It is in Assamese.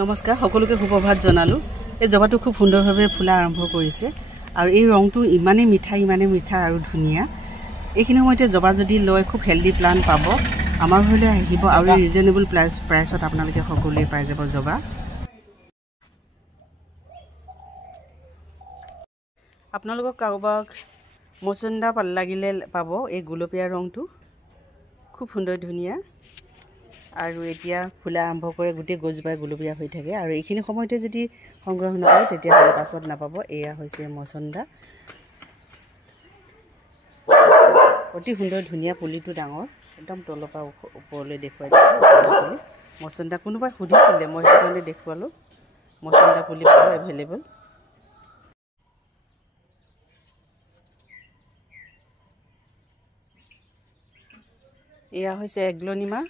নমস্কাৰ সকলোকে সুপ্ৰভাত জনালো। এই জবাটো খুব সুন্দৰভাৱে ফুলা আৰম্ভ কৰিছে আৰু এই ৰংটো ইমানেই মিঠা আৰু ধুনীয়া। এইখিনি সময়তে জবা যদি লয় খুব হেল্ডি প্লান্ট পাব। আমাৰ ঘৰলৈ আহিব আৰু ৰিজনেবল প্ৰাইচত আপোনালোকে সকলোৱে পাই যাব জবা। আপোনালোকক কাৰোবাক মচন্দা লাগিলে পাব এই গুলপীয়া ৰংটো খুব সুন্দৰ ধুনীয়া আৰু এতিয়া ফুলা আৰম্ভ কৰে, গোটেই গছজোপাই গুলপীয়া হৈ থাকে আৰু এইখিনি সময়তে যদি সংগ্ৰহ নকৰে তেতিয়াহ'লে পাছত নাপাব। এয়া হৈছে মচন্দা, অতি সুন্দৰ ধুনীয়া, পুলিটো ডাঙৰ, একদম তলৰ পৰা ওপৰলৈ দেখুৱাই দিছোঁ মচন্দা। কোনোবাই সুধিছিলে, মই সেইটো কাৰণে দেখুৱালোঁ। মচন্দা পুলি পাব এভেইলেবল। এয়া হৈছে এগ্লনিমা।